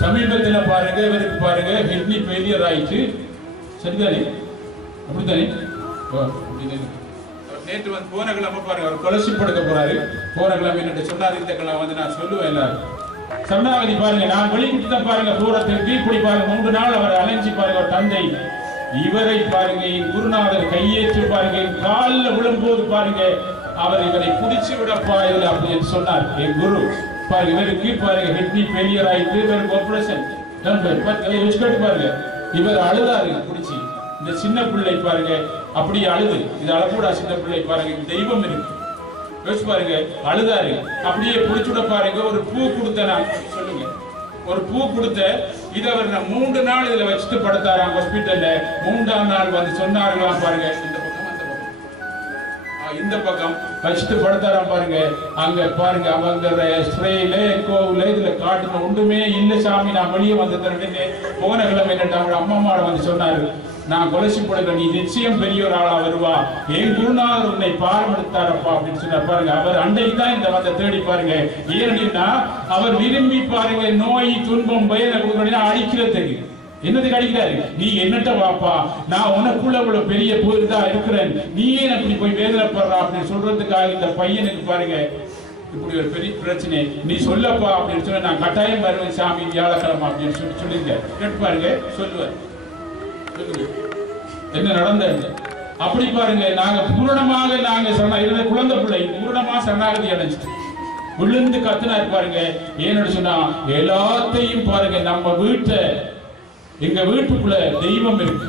சமீபத்தில் பாருங்க இவருக்கு பாருங்க கிட்னி ஃபெயிலியர் ஆயிடுச்சு. சரிதானே? அப்படித்தானே? நேற்று வந்து போன கிழமை பாருங்க அவர் கொலசி படுக்க போறாரு. போன கிழமை என்ன சொன்னாரு, இந்த கிழமை வந்து நான் சொல்லுவேன் எல்லாரும். சரணாகதி பாருங்க, நான் வெளிக்கிட்டு தான் பாருங்க தூரத்திற்கு இப்படி பாருங்க 3 நாள் அவர் அலைஞ்சி பாருங்க. அவர் தந்தை இவரை பாருங்க என் குருநாதர் கையேற்று பாருங்க, காலில் விழும்போது பாருங்க அவர் இவரை பிடிச்சு விடப்பா இதுல அப்படின்னு சொன்னார் என் குரு. பாருங்க இவருக்கு பாருங்க கிட்னி ஃபெயிலியர் ஆயிட்டு இவருக்கு ஆபரேஷன் பாருங்க. இவர் அழுதாரு பிடிச்சி. இந்த சின்ன பிள்ளை பாருங்க அப்படியே அழுது. இது அழக்கூடா சின்ன பிள்ளை பாருங்க, தெய்வம் இருக்கு யோசிச்சு பாருங்க. அழுதாரு அப்படியே பிடிச்சுட பாருங்க. ஒரு பூ கொடுத்த நான் சொல்லுங்க, ஒரு பூ கொடுத்த இதை அவர் 3 நாள் இதுல வச்சுட்டு படுத்தாராம் ஹாஸ்பிட்டல்ல. 3ஆம் நாள் வந்து சொன்னார்களாம் பாருங்க, இந்த பக்கம் வச்சுட்டு படுத்தாராம் பாருங்க. அங்க பாருங்க அவங்க ஸ்ப்ரேல கோவில இதுல காட்டுன ஒன்றுமே இல்ல சாமி, நான் வெளியே வந்து தரேன்னு போன கிழமை என்னட்டு அவங்க அம்மாவோட வந்து சொன்னாரு, நான் கொலசி படுக்க நீ நிச்சயம் பெரிய ஒரு ஆளா வருவா, என் குருநாதர் உன்னை பாரமெடுத்தாரப்பா அப்படின்னு சொன்னார் பாருங்க. அவர் அன்றைக்கு தான் இந்த வந்து தேடி பாருங்க. ஏன்னா அவர் விரும்பி பாருங்க நோய் துன்பம் பயனை கொடுக்கணும்னா அடிக்கிறதுக்கு என்னதுக்கு அடிக்கிறாரு, நீ என்னட்ட வாப்பா, நான் உனக்குள்ள இவ்வளவு பெரிய இதா இருக்கிறேன், நீயே அப்படி போய் வேதனைப்படுறா அப்படின்னு சொல்றதுக்காக இந்த பையனுக்கு பாருங்க இப்படி ஒரு பெரிய பிரச்சனை, நீ சொல்லப்பா அப்படின்னு சொன்ன நான் கட்டாயம் வருவேன் சாமி வியாழக்கிழமை அப்படின்னு சொல்லியிருக்க கேட்டு பாருங்க. சொல்லுவார் என்ன நடந்தது அப்படி பாருங்க. நாங்க பூரணமாக நாங்க குழந்தை பிள்ளை பூரணமா சரணாகதி அடைஞ்சிட்டு விழுந்து கத்துனாரு பாருங்க. ஏன்னு சொன்னா எல்லாத்தையும் பாருங்க நம்ம வீட்டை எங்க வீட்டுக்குள்ள தெய்வம் இருக்கு.